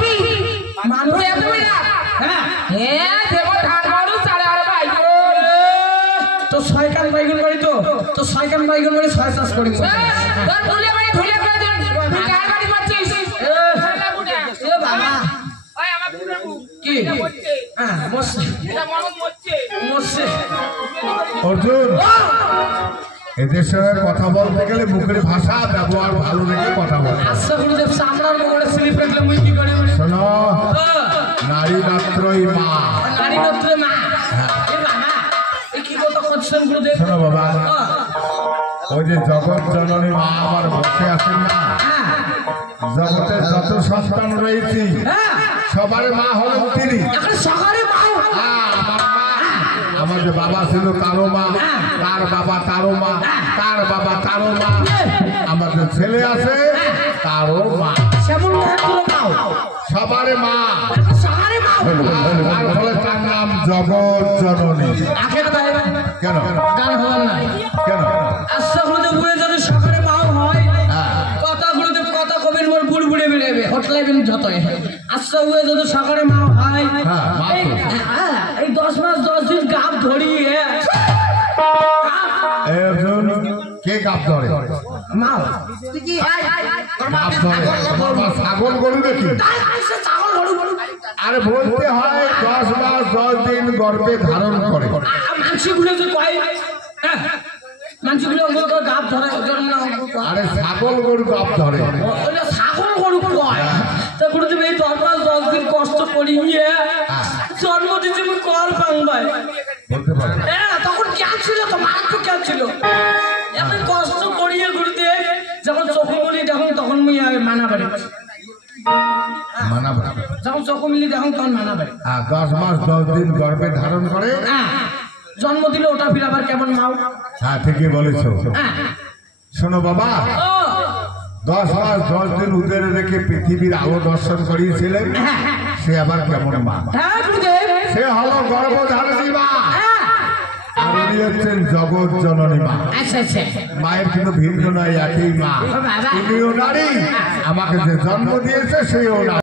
কি মানুষ এত না হ্যাঁ হ্যাঁ দেবো ধান মারু চারে আর ভাই তো ছয়কান বাইগুন বাড়ি তো ছয়কান বাইগুন বাড়ি ছয় চাষ করি তোর ভুলে করে দেন তুই কার বাড়ি মারছিস এ বাবা ওই আমার পুরো কি হ্যাঁ মরছে এটা মরদ মরছে অর্জুন এদের সঙ্গে কথা বলতে গেলে মুখের ভাষা ব্যবহার ভালো রেখে কথা বলে। আচ্ছা গুরুদেব সামনার মোড়ে স্লিপ রাখলে মুই কি করি শোনো নারী মাত্রই মা নারী মাত্রে মা এ বাবা এই কি কথা করছেন গুরুদেব শোনো বাবা ওই যে জগৎ জননী মা আমার বসে আছেন না জগতের যত সন্তান রয়েছে সবার মা হলেন তিনি। এখন সকালে মা আমার মা আমার যে বাবা ছিল তারও মা তার বাবা তারও মা তার বাবা তারও মা আমার যে ছেলে আছে তারও মা সেমন মাও সবার মা সকালে মা তার ফলে তার নাম জগৎ জননী। আখের বাইরে কেন গান হলাম না কেন আচ্ছা গুরুদেব বুড়ে যদি সকালে মাও হয় কথা গুরুদেব কথা কবির মোর বুড় বুড়ে বেড়েবে হটলাইবেন যতই আচ্ছা বুড়ে যদি সকালে মাও হয় এই 10 মাস 10 দিন গাব ধরি কে গাব ধরে মাও গাব ধরে তোমার মা ছাগল গরু দেখি চাवल গরু গরু আরে বলতে হয় 10 মাস 10 দিন গর্ভে ধারণ করে মানসিগুলো যে কয় মানসিগুলো গাব ধরে জন্য আরে ছাগল গরু গাব ধরে ওটা ছাগল গরু কয় তা গুরুদেব এই 10 মাস 10 দিন কষ্ট করি জন্ম দিতে আমি কল পাংবাই বলতে পারে তখন কেন ছিল তো মারাত্মক কেন ছিল এত কষ্ট করিয়ে গুরুদেব যখন চোখে বলি তখন মুই মানা বাড়ি মানা যখন চোখে মিলি তখন মানা বাড়ি 10 মাস 10 দিন গর্ভে ধারণ করে জন্ম দিলে ওটা ফিরাবার কেমন মাও হ্যাঁ ঠিকই বলেছ। শোনো বাবা 10 মাস 10 দিন উদরে রেখে পৃথিবীর আলো দর্শন করিয়েছিলেন সে আবার কেমন মা সে হলো গর্ভধারিণী মা আর উনি হচ্ছেন জগৎ জননী মা। মায়ের কিন্তু ভিন্ন নয় একই মা। উনিও নারী আমাকে যে জন্ম দিয়েছে সেও নারী।